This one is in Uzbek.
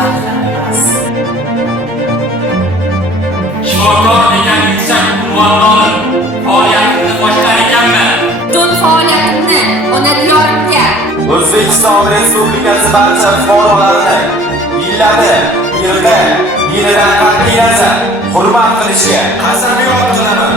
faxrlanmas. Shifokor degan yuksak unvonni olib, faoliyatimni boshlar ekanman. Butun faoliyatimni ona diyorimga, O'zbekiston Respublikasi barcha fuqarolarini yilidan qat'iy nazar hurmat qilishga qasamyod qilaman.